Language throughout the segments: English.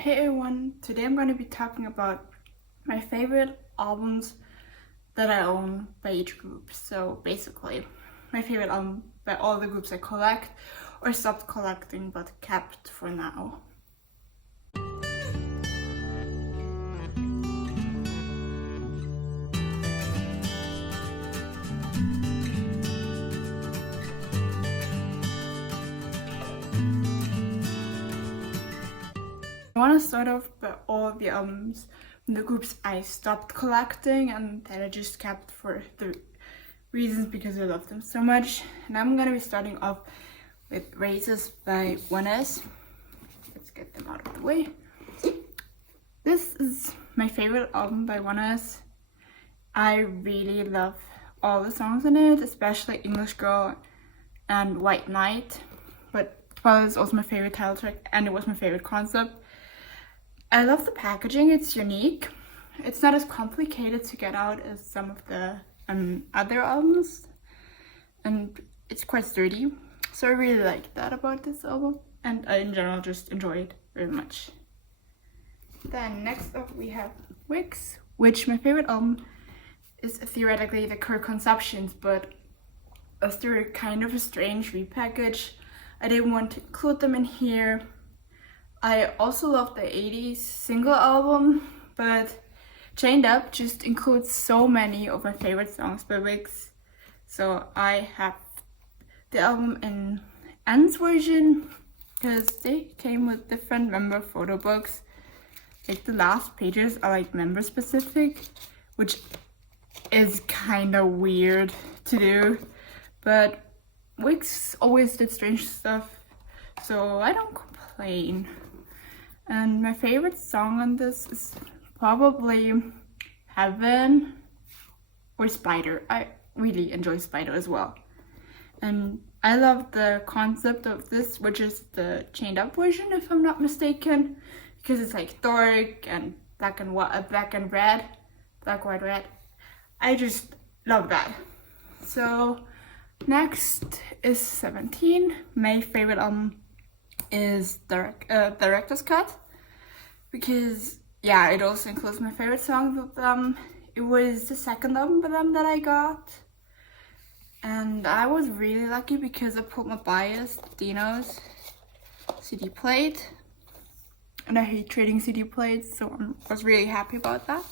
Hey everyone, today I'm going to be talking about my favorite albums that I own by each group. So basically, my favorite album by all the groups I collect or stopped collecting but kept for now. I want to start off by all the albums from the groups I stopped collecting and that I just kept for the reasons because I love them so much. And I'm going to be starting off with Races by Oneus. Let's get them out of the way. This is my favorite album by Oneus. I really love all the songs in it, especially English Girl and White Knight. But well, it's also my favorite title track and it was my favorite concept. I love the packaging, it's unique. It's not as complicated to get out as some of the other albums. And it's quite sturdy. So I really like that about this album. And I in general just enjoy it very much. Then next up we have Wix, which my favorite album is theoretically the Current Conceptions, but as they're kind of a strange repackage, I didn't want to include them in here. I also love the 80s single album, but Chained Up just includes so many of my favorite songs by Wix. So I have the album in N's version because they came with different member photo books. Like the last pages are like member specific, which is kind of weird to do, but Wix always did strange stuff, so I don't complain. And my favorite song on this is probably Heaven or Spider. I really enjoy Spider as well. And I love the concept of this, which is the chained up version if I'm not mistaken, because it's like dark and black and red. Black, white, red. I just love that. So next is 17. My favorite album is Director's Cut, because yeah, it also includes my favorite songs of them. It was the second album by them that I got, and I was really lucky because I pulled my bias, Dino's CD plate, and I hate trading CD plates, so I was really happy about that.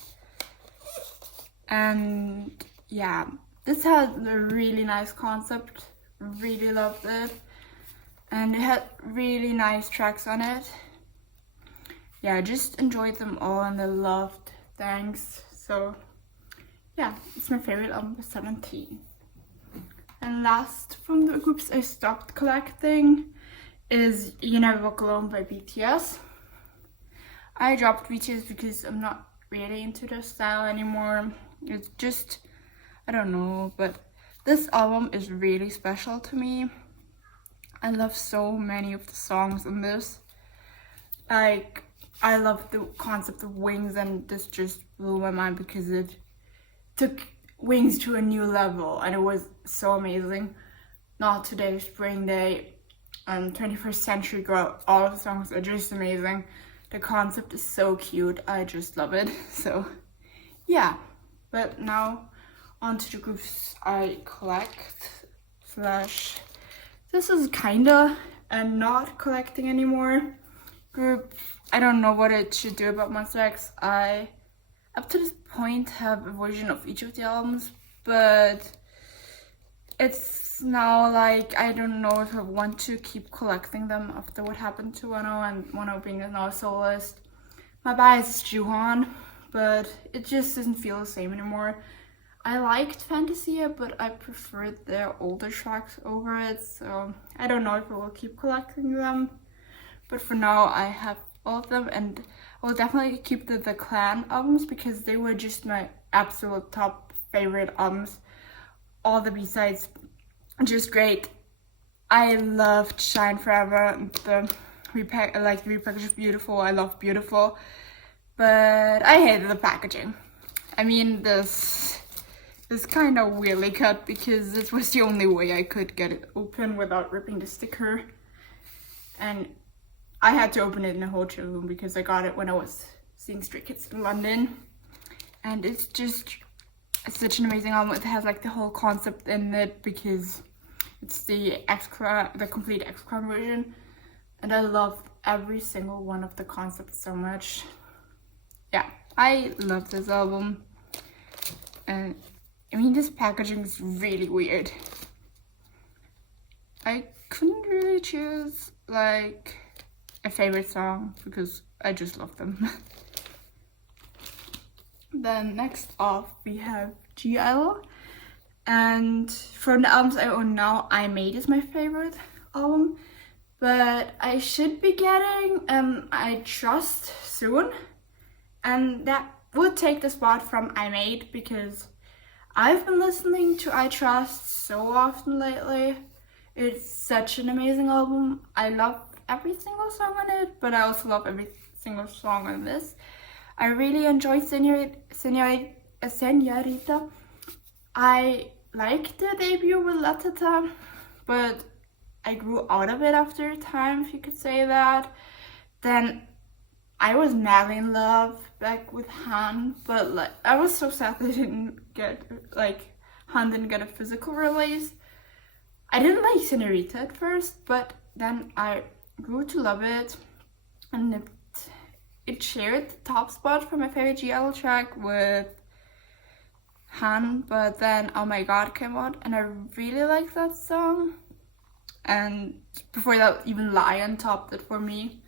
And yeah, this had a really nice concept, really loved it. And it had really nice tracks on it. Yeah, I just enjoyed them all and I loved Thanks. So yeah, it's my favorite album by 17. And last from the groups I stopped collecting is You Never Walk Alone by BTS. I dropped BTS because I'm not really into their style anymore. It's just, I don't know, but this album is really special to me. I love so many of the songs in this. Like, I love the concept of Wings, and this just blew my mind because it took Wings to a new level and it was so amazing. Not Today, Spring Day, 21st Century Girl, all of the songs are just amazing. The concept is so cute, I just love it. So yeah, but now on to the groups I collect / this is kinda a not collecting anymore group. I don't know what it should do about Monster X. I, up to this point, have a version of each of the albums, but it's now like, I don't know if I want to keep collecting them after what happened to Wano and Wano being now a soloist. My bias is Juhan, but it just doesn't feel the same anymore. I liked Fantasia, but I preferred their older tracks over it, so I don't know if I will keep collecting them. But for now, I have all of them, and I will definitely keep the Clan albums because they were just my absolute top favorite albums. All the B-sides, just great. I loved Shine Forever, the repackage of Beautiful. I love Beautiful, but I hated the packaging. I mean, this is kind of weirdly cut because this was the only way I could get it open without ripping the sticker. And I had to open it in a hotel room because I got it when I was seeing Stray Kids in London. And it's such an amazing album. It has like the whole concept in it because it's the complete X-Clan version. And I love every single one of the concepts so much. Yeah, I love this album. And I mean, this packaging is really weird. I couldn't really choose like a favorite song because I just love them. Then next off we have I-DLE, and from the albums I own now, I-Made is my favorite album, but I should be getting I Trust soon, and that would take the spot from I-Made because I've been listening to I Trust so often lately. It's such an amazing album. I love every single song on it, but I also love every single song on this. I really enjoyed Senorita. I liked the debut with La Tata, but I grew out of it after a time, if you could say that. Then I was madly in love back with Han, but like I was so sad they didn't get Han didn't get a physical release. I didn't like Senorita at first, but then I grew to love it, and it shared the top spot for my favorite I-DLE track with Han, but then Oh My God came out, and I really liked that song. And before that, even Lion topped it for me.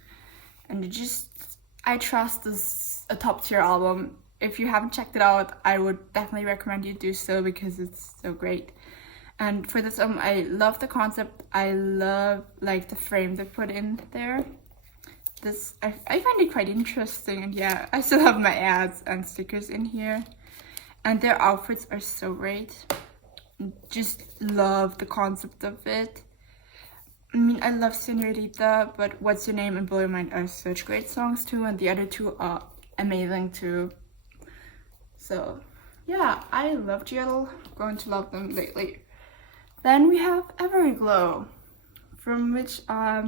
And I Trust is a top tier album. If you haven't checked it out, I would definitely recommend you do so because it's so great. And for this album, I love the concept. I love like the frame they put in there. I find it quite interesting, and yeah, I still have my ads and stickers in here. And their outfits are so great. Just love the concept of it. I mean, I love Senorita, but What's Your Name and Blow Your Mind are such great songs too, and the other two are amazing too. So yeah, I love I-DLE. Going to love them lately. Then we have Everglow, from which I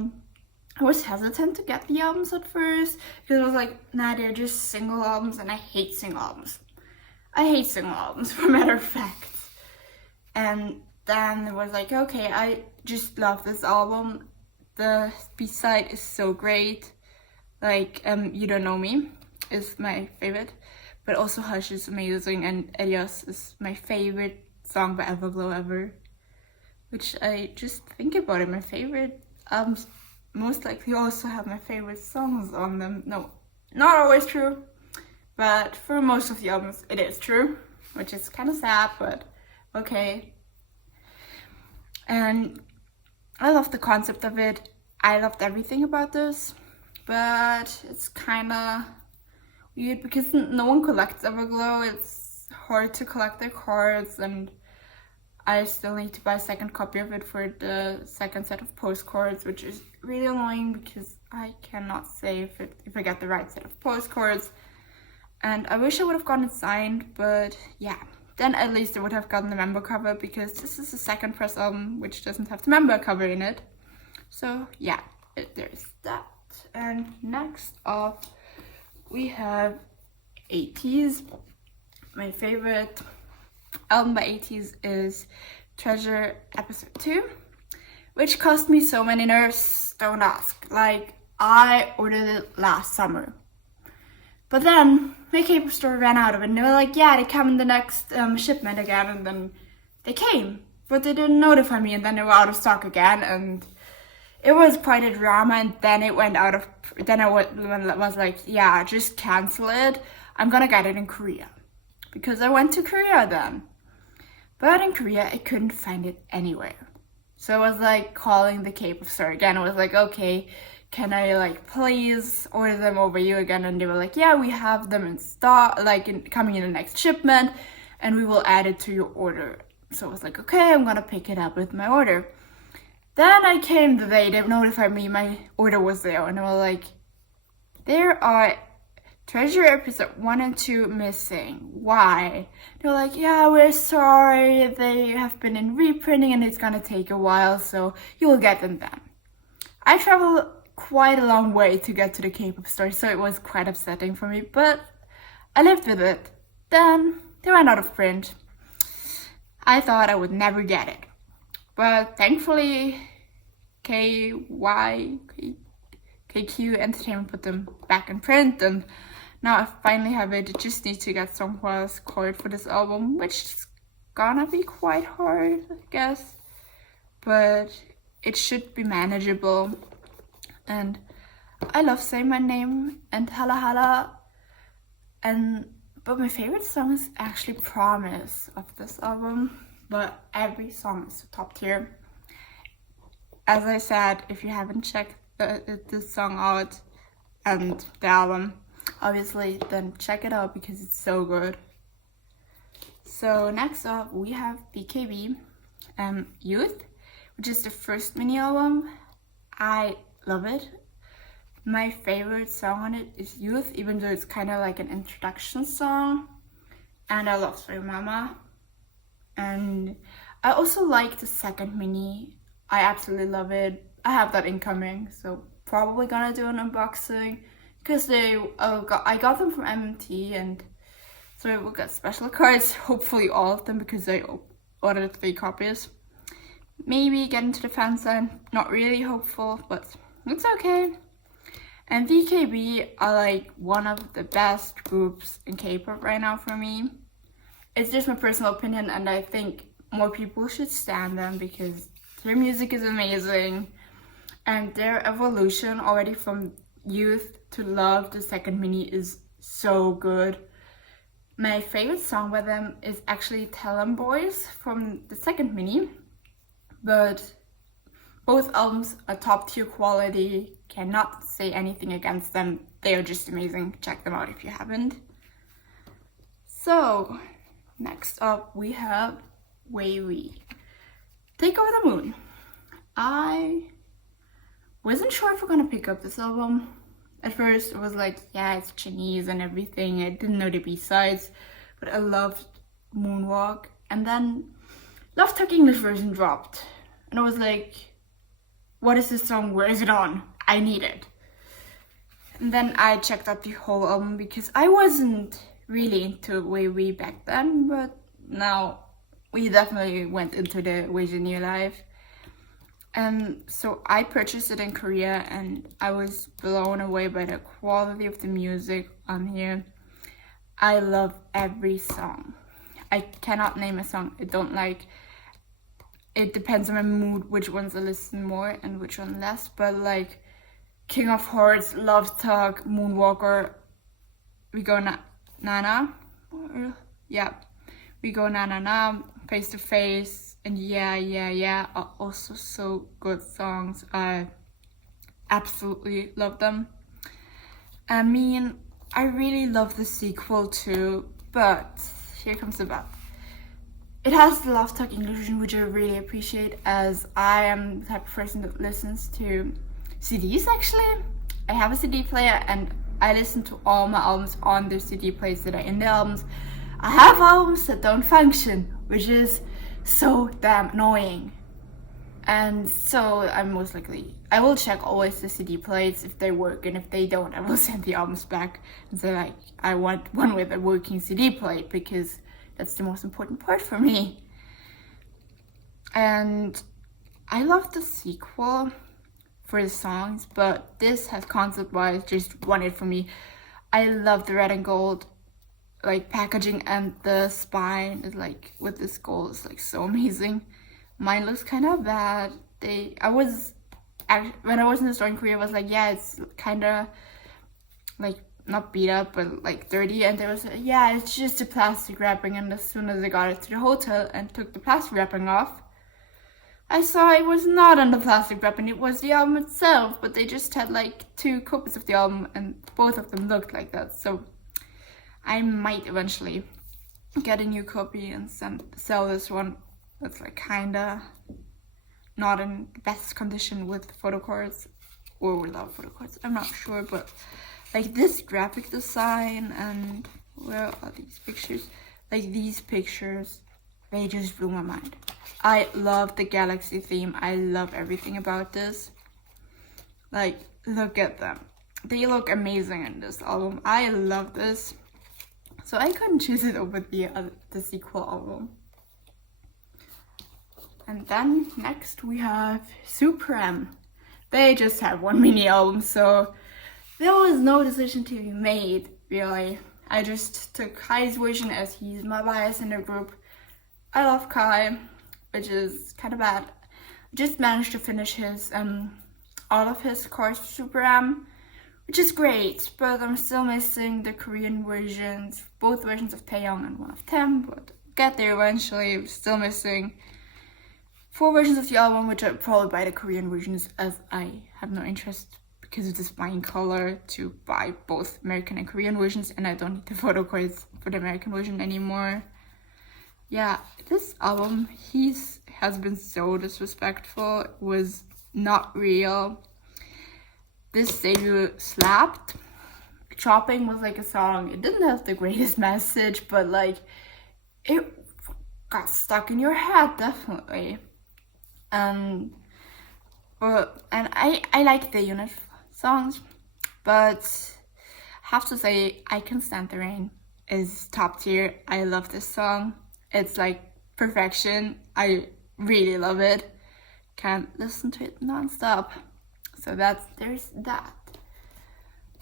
was hesitant to get the albums at first because I was like, nah, they're just single albums, and I hate single albums. I hate single albums, for a matter of fact. And then it was like, okay, I just love this album. The B-side is so great. Like, You Don't Know Me is my favorite, but also Hush is amazing, and Adios is my favorite song by Everglow ever. Which I just think about it, my favorite albums most likely also have my favorite songs on them. No, not always true, but for most of the albums it is true, which is kind of sad, but okay. And I love the concept of it. I loved everything about this, but it's kind of weird because no one collects Everglow. It's hard to collect their cards, and I still need to buy a second copy of it for the second set of postcards, which is really annoying because I cannot say if I get the right set of postcards. And I wish I would have gotten it signed, but yeah. Then at least I would have gotten the member cover because this is a second press album which doesn't have the member cover in it. So yeah, there's that. And next up we have A.C.E. My favorite album by A.C.E. is Treasure Episode 2, which cost me so many nerves, don't ask. Like, I ordered it last summer, but then my Kpop store ran out of it, and they were like, yeah, they come in the next shipment again, and then they came, but they didn't notify me, and then they were out of stock again, and it was quite a drama. And then it went out of, then I was like, yeah, just cancel it, I'm gonna get it in Korea. Because I went to Korea then. But in Korea, I couldn't find it anywhere. So I was like calling the Kpop store again. I was like, okay, can I like please order them over you again? And they were like, yeah, we have them in stock, like coming in the next shipment, and we will add it to your order. So I was like, okay, I'm gonna pick it up with my order. Then I came the day they notified me my order was there, and I was like, there are Treasure Episode 1 and 2 missing. Why? They're like, yeah, we're sorry. They have been in reprinting and it's gonna take a while, so you will get them then. I travel quite a long way to get to the K-pop store, so it was quite upsetting for me, but I lived with it. Then they went out of print. I thought I would never get it, but thankfully KQ Entertainment put them back in print, and now I finally have it. I just need to get somewhere else colored for this album, which is gonna be quite hard, I guess, but it should be manageable. And I love saying my name and hala hala, but my favorite song is actually Promise of this album, but every song is top tier. As I said, if you haven't checked this song out and the album, obviously, then check it out because it's so good. So next up we have BKB Youth, which is the first mini album. I love it. My favorite song on it is Youth, even though it's kind of like an introduction song. And I love Sorry Mama. And I also like the second mini. I absolutely love it. I have that incoming, so probably gonna do an unboxing because I got them from MMT, and so I will get special cards, hopefully all of them, because I ordered 3 copies. Maybe get into the fan sign, not really hopeful, but it's okay. And VKB are like one of the best groups in K-pop right now for me. It's just my personal opinion, and I think more people should stand them because their music is amazing, and their evolution already from Youth to Love, the second mini, is so good. My favorite song by them is actually Tell 'Em Boys from the second mini, but both albums are top tier quality, cannot say anything against them. They are just amazing. Check them out if you haven't. So next up we have Wavy, Take Over the Moon. I wasn't sure if we're gonna pick up this album. At first it was like, yeah, it's Chinese and everything. I didn't know the B-sides, but I loved Moonwalk. And then Love Talk English version dropped. And I was like, what is this song? Where is it on? I need it. And then I checked out the whole album because I wasn't really into Wavy back then, but now we definitely went into the Ways in Your Life. And so I purchased it in Korea, and I was blown away by the quality of the music on here. I love every song. I cannot name a song I don't like. It depends on my mood which ones I listen more and which one less, but like King of Hearts, Love Talk, Moonwalker, We Go Nana, We Go Na Na Na, Face to Face, and Yeah are also so good songs. I absolutely love them. I mean, I really love the sequel too, but here comes the but. It has the Love Talk English version, which I really appreciate, as I am the type of person that listens to CDs actually. I have a CD player and I listen to all my albums on the CD players that are in the albums. I have albums that don't function, which is so damn annoying. And so I will check always the CD plates if they work, and if they don't, I will send the albums back and say like, I want one with a working CD plate, because that's the most important part for me. And I love the sequel for the songs, but this has concept-wise just won it for me. I love the red and gold like packaging, and the spine is like with this gold is like so amazing. Mine looks kind of bad. When I was in the store in Korea, I was like, yeah, it's kind of like not beat up but like dirty, and there was yeah, it's just a plastic wrapping. And as soon as I got it to the hotel and took the plastic wrapping off, I saw it was not on the plastic wrapping, it was the album itself, but they just had like 2 copies of the album and both of them looked like that. So I might eventually get a new copy and sell this one that's like kinda not in the best condition with photo cards or without photo cards, I'm not sure. But like this graphic design, and where are these pictures? Like these pictures, they just blew my mind. I love the galaxy theme. I love everything about this. Like look at them. They look amazing in this album. I love this. So I couldn't choose it over the sequel album. And then next we have Supreme. They just have one mini album, so there was no decision to be made, really. I just took Kai's version as he's my bias in the group. I love Kai, which is kind of bad. Just managed to finish his all of his chorus for Supreme, which is great, but I'm still missing the Korean versions, both versions of Taeyong and one of Tem, but get there eventually. I'm still missing 4 versions of the album, which I'll probably buy the Korean versions as I have no interest because of this buying color to buy both American and Korean versions, and I don't need the photo cards for the American version anymore. Yeah, this album, has been so disrespectful. It was not real. This debut slapped. Chopping was like a song. It didn't have the greatest message, but like it got stuck in your head, definitely. And I like the unit songs, but I have to say I Can Stand the Rain is top tier. I love this song. It's like perfection. I really love it. Can't listen to it non-stop. So there's that.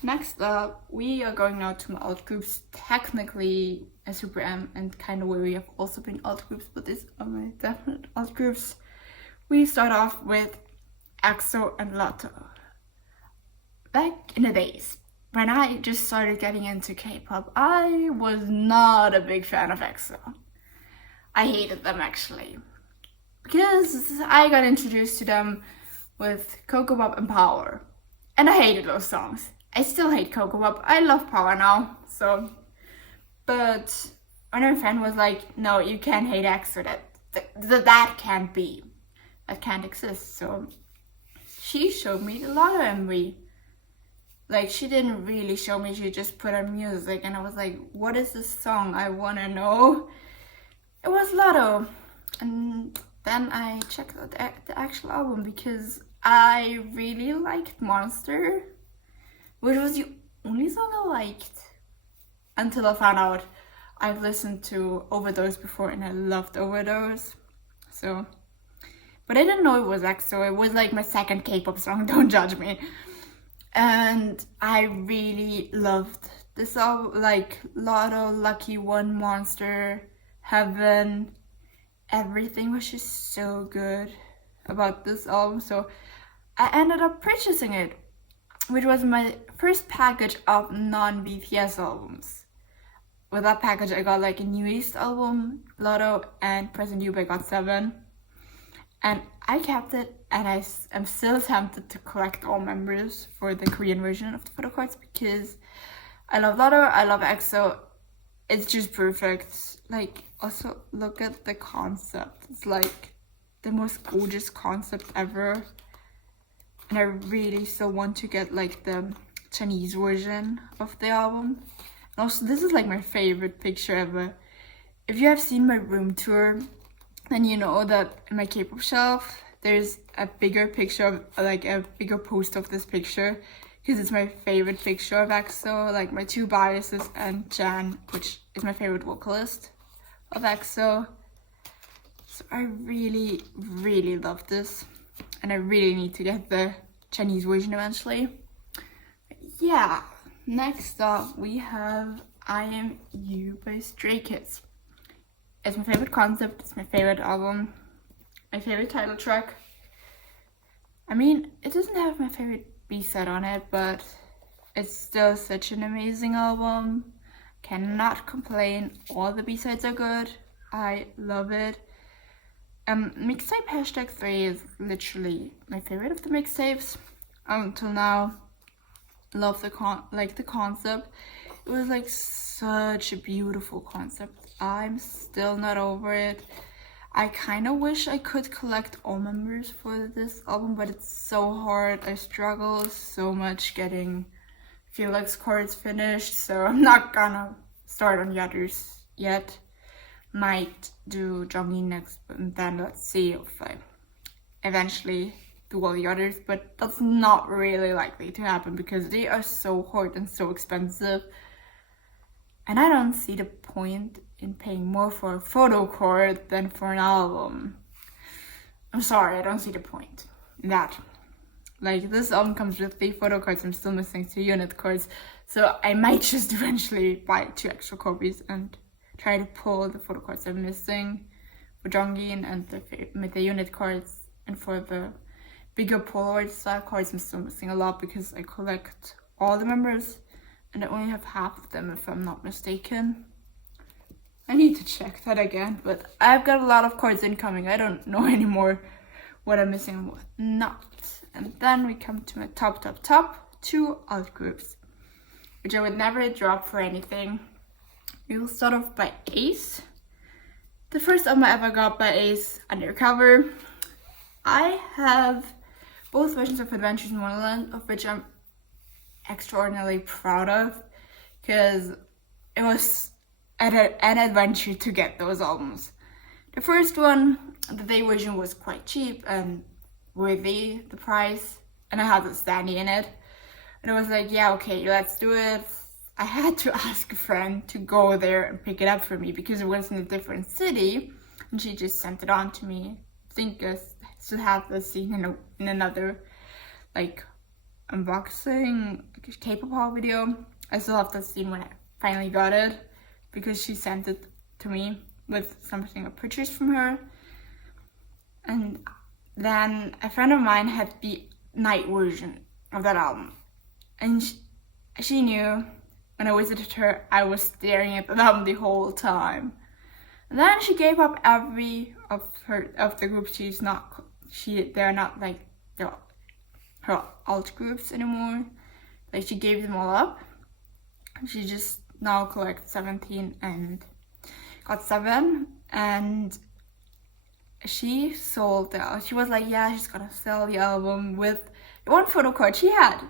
Next up, we are going now to my alt groups. Technically a Supreme and kind of where we have also been alt groups, but these are my definite alt groups. We start off with EXO and Lotto. Back in the days, when I just started getting into K-pop, I was not a big fan of EXO. I hated them actually, because I got introduced to them with Coco Pop and Power, and I hated those songs. I still hate Coco Pop. I love Power now, so. But when my friend was like, "No, you can't hate EXO. That can't be. That can't exist." So she showed me a lot of MV. Like, she didn't really show me. She just put on music, and I was like, "What is this song? I wanna know." It was Lotto, and then I checked out the actual album because I really liked Monster, which was the only song I liked until I found out I've listened to Overdose before and I loved Overdose. So, but I didn't know it was EXO. It was like my second K-pop song, don't judge me. And I really loved this album, like Lotto, Lucky One, Monster, Heaven. Everything was just so good about this album, so I ended up purchasing it, which was my first package of non-BTS albums. With that package I got like a New East album, Lotto, and Present You by GOT7, and I kept it, and I am still tempted to collect all members for the Korean version of the photo cards because I love Lotto, I love EXO. It's just perfect. Like, also look at the concept. It's like the most gorgeous concept ever. And I really still want to get like the Chinese version of the album. And also this is like my favorite picture ever. If you have seen my room tour, then you know that in my K-pop shelf, there's a bigger picture of, like a bigger post of this picture. Because it's my favorite picture of EXO, like my 2 biases and Jan, which is my favorite vocalist of EXO. So I really, really love this, and I really need to get the Chinese version eventually. Yeah, next up we have I Am You by Stray Kids. It's my favorite concept, it's my favorite album, my favorite title track. I mean, it doesn't have my favorite B-side on it, but it's still such an amazing album. Cannot complain. All the B-sides are good. I love it. Mixtape #3 is literally my favorite of the mixtapes until now. Love the concept. It was like such a beautiful concept. I'm still not over it. I kind of wish I could collect all members for this album, but it's so hard. I struggle so much getting Felix cards finished, so I'm not gonna start on the others yet. Might do Jongin next, and then let's see if I eventually do all the others, but that's not really likely to happen because they are so hard and so expensive. And I don't see the point in paying more for a photo card than for an album. I'm sorry, I don't see the point in that. Like, this album comes with 3 photo cards, I'm still missing 2 unit cards, so I might just eventually buy 2 extra copies and try to pull the photo cards I'm missing for Jongin and the unit cards, and for the bigger Polaroid style cards I'm still missing a lot because I collect all the members and I only have half of them if I'm not mistaken. I need to check that again, but I've got a lot of cards incoming. I don't know anymore what I'm missing and what not. And then we come to my top 2 alt groups, which I would never drop for anything. We will start off by A.C.E. The first album I ever got by A.C.E, Undercover. I have both versions of Adventures in Wonderland, of which I'm extraordinarily proud of, because it was an adventure to get those albums. The first one, the day version, was quite cheap and worthy the price, and I had a standee in it, and I was like, yeah, okay, let's do it. I had to ask a friend to go there and pick it up for me because it was in a different city, and she just sent it on to me. I think I still have the scene in another like unboxing Kpop haul video. I still have that scene when I finally got it because she sent it to me with something I purchased from her. And then a friend of mine had the night version of that album, and she knew when I visited her I was staring at the album the whole time. And then she gave up every of the groups. They're not like her alt groups anymore. Like, she gave them all up. She just now collects 17 and got 7, and she sold the. She was like, yeah, she's gonna sell the album with the 1 photo card she had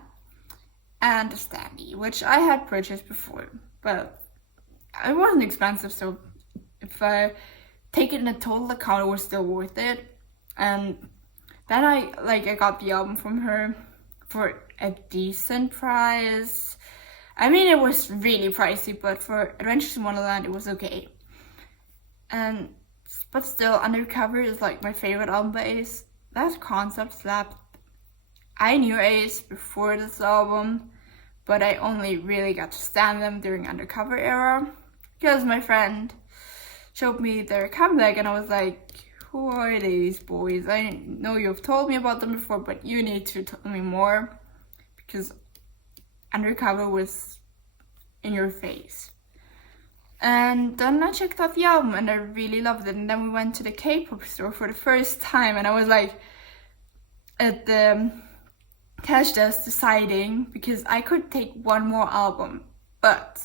and a standee, which I had purchased before, but it wasn't expensive, so if I take it in a total account, it was still worth it. And then I got the album from her for a decent price. I mean, it was really pricey, but for Adventures in Wonderland, it was okay. But still, Undercover is like my favorite album by A.C.E. That concept slapped. I knew A.C.E before this album, but I only really got to stand them during Undercover era because my friend showed me their comeback, and I was like, who are these boys? I know you've told me about them before, but you need to tell me more because Undercover was in your face. And then I checked out the album and I really loved it. And then we went to the K-pop store for the first time, and I was like at the cash desk deciding, because I could take 1 more album, but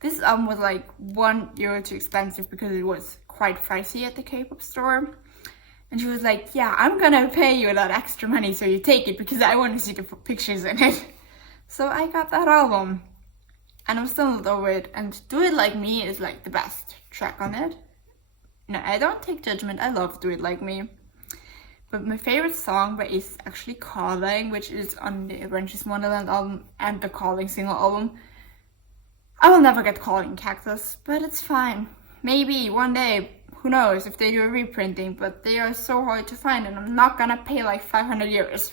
this album was like €1 too expensive because it was quite pricey at the K-pop store. And she was like, yeah, I'm gonna pay you that extra money so you take it because I want to see the pictures in it. So I got that album, and I'm still not over it. And Do It Like Me is like the best track on it. No, I don't take judgment, I love Do It Like Me. But my favorite song by is actually Calling, which is on the Adventures in Wonderland album and the Calling single album. I will never get Calling Cactus, but it's fine. Maybe one day, who knows, if they do a reprinting, but they are so hard to find, and I'm not gonna pay like €500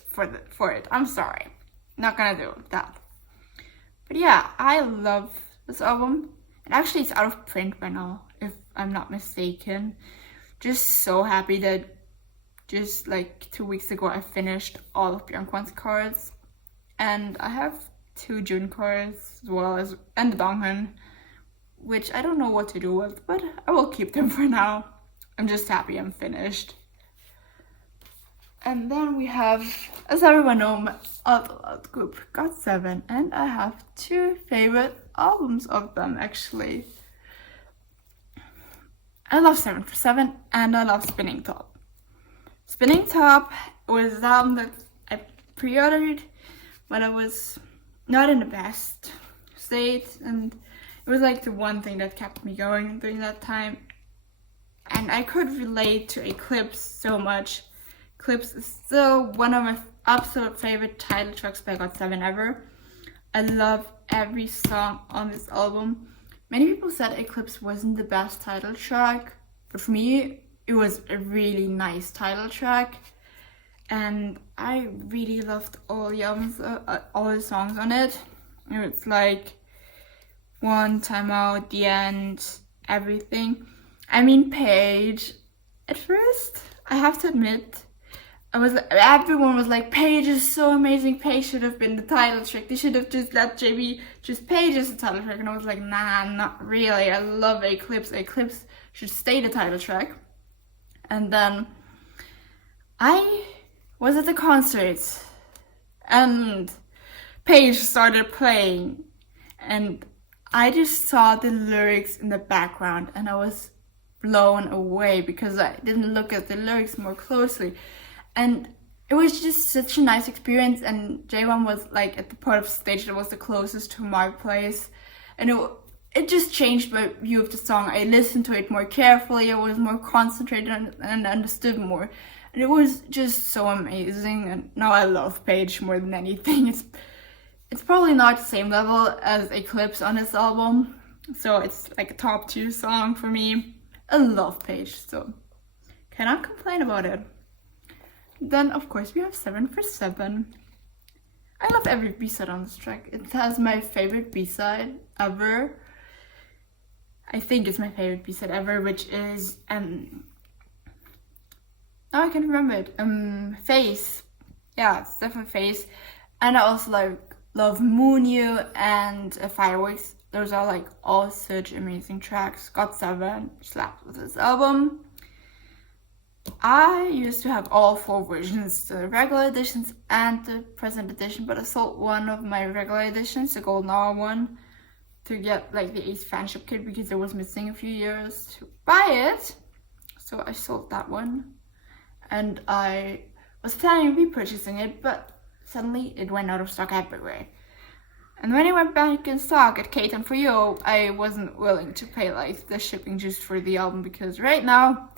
for it. I'm sorry. Not gonna do that. But yeah, I love this album. And actually it's out of print by now, if I'm not mistaken. Just so happy that just like 2 weeks ago I finished all of Björnkwan's cards. And I have 2 June cards as well as, and the Donghyun, which I don't know what to do with, but I will keep them for now. I'm just happy I'm finished. And then we have, as everyone knows, my alt group GOT7, and I have 2 favorite albums of them actually. I love 7 for 7 and I love Spinning Top. Spinning Top was an album that I pre-ordered when I was not in the best state, and it was like the one thing that kept me going during that time. And I could relate to Eclipse so much Eclipse is still one of my absolute favorite title tracks by GOT7 ever. I love every song on this album. Many people said Eclipse wasn't the best title track, but for me, it was a really nice title track. And I really loved all the albums, all the songs on it. It's like One, Time Out, The End, everything. I mean, Paige. At first, I have to admit, everyone was like, Paige is so amazing. Paige should have been the title track. They should have just let JB just Paige as the title track. And I was like, nah, not really. I love Eclipse. Eclipse should stay the title track. And then I was at the concert and Paige started playing and I just saw the lyrics in the background and I was blown away because I didn't look at the lyrics more closely. And it was just such a nice experience, and J1 was like at the part of the stage that was the closest to my place, and it just changed my view of the song. I listened to it more carefully, I was more concentrated and understood more, and it was just so amazing. And now I love Paige more than anything. It's probably not the same level as Eclipse on this album, so it's like a top 2 song for me. I love Paige, so cannot complain about it. Then, of course, we have 7 for 7. I love every B-side on this track. It has my favorite B-side ever. I think it's my favorite B-side ever, which is, now I can't remember it. Face. Yeah, it's definitely Face. And I also love Moon You and Fireworks. Those are like all such amazing tracks. GOT7 slaps with this album. I used to have all 4 versions, the regular editions and the present edition, but I sold one of my regular editions, the golden hour one, to get like the A.C.E fanship kit because it was missing a few years to buy it. So I sold that one and I was planning on repurchasing it, but suddenly it went out of stock everywhere. And when it went back in stock at K10 for you, I wasn't willing to pay like the shipping just for the album because right now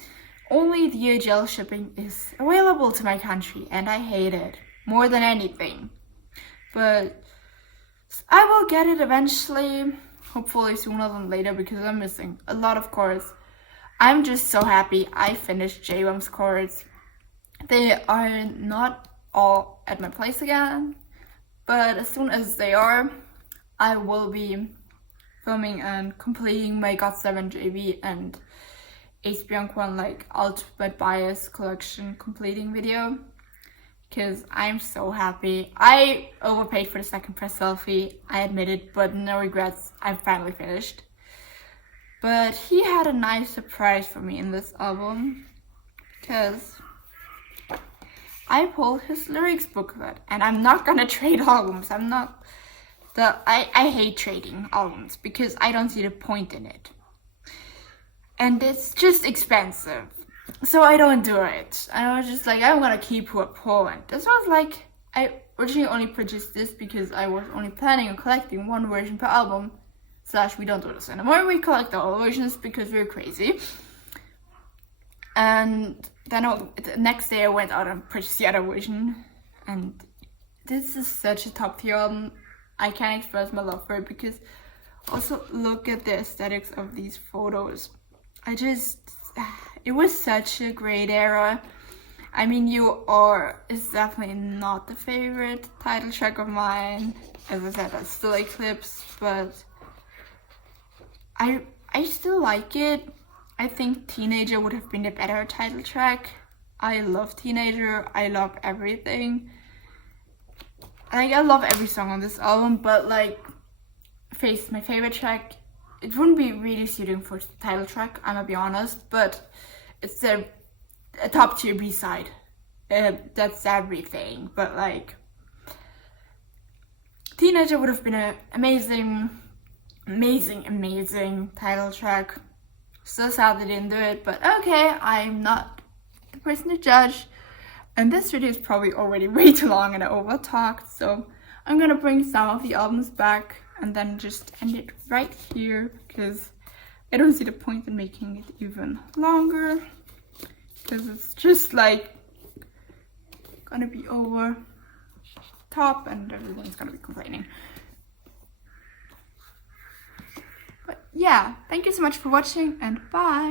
only the I-DLE shipping is available to my country and I hate it more than anything. But I will get it eventually, hopefully sooner than later, because I'm missing a lot of chords. I'm just so happy I finished J1's chords. They are not all at my place again, but as soon as they are, I will be filming and completing my GOT7 JB and A.C.E like Ultimate Bias collection completing video, because I'm so happy. I overpaid for the second press selfie, I admit it, but no regrets, I'm finally finished. But he had a nice surprise for me in this album, because I pulled his lyrics booklet, and I'm not gonna trade albums. I hate trading albums because I don't see the point in it. And it's just expensive, so I don't do it. I was just like, I'm gonna keep who I pull. And this was like, I originally only purchased this because I was only planning on collecting 1 version per album. / we don't do this anymore, we collect all versions because we're crazy. And then the next day I went out and purchased the other version. And this is such a top tier album. I can't express my love for it because also look at the aesthetics of these photos. It was such a great era. I mean, You Are is definitely not the favorite title track of mine. As I said, that's still Eclipse, but I still like it. I think Teenager would have been a better title track. I love Teenager, I love everything. Like, I love every song on this album, but like, Face is my favorite track. It wouldn't be really suiting for the title track, I'm gonna be honest, but it's a top tier B-side. That's everything, but like, Teenager would have been an amazing title track. So sad they didn't do it, but okay, I'm not the person to judge. And this video is probably already way too long and I over talked, so I'm gonna bring some of the albums back and then just end it right here because I don't see the point in making it even longer, because it's just like gonna be over top and everyone's gonna be complaining. But yeah, thank you so much for watching and bye!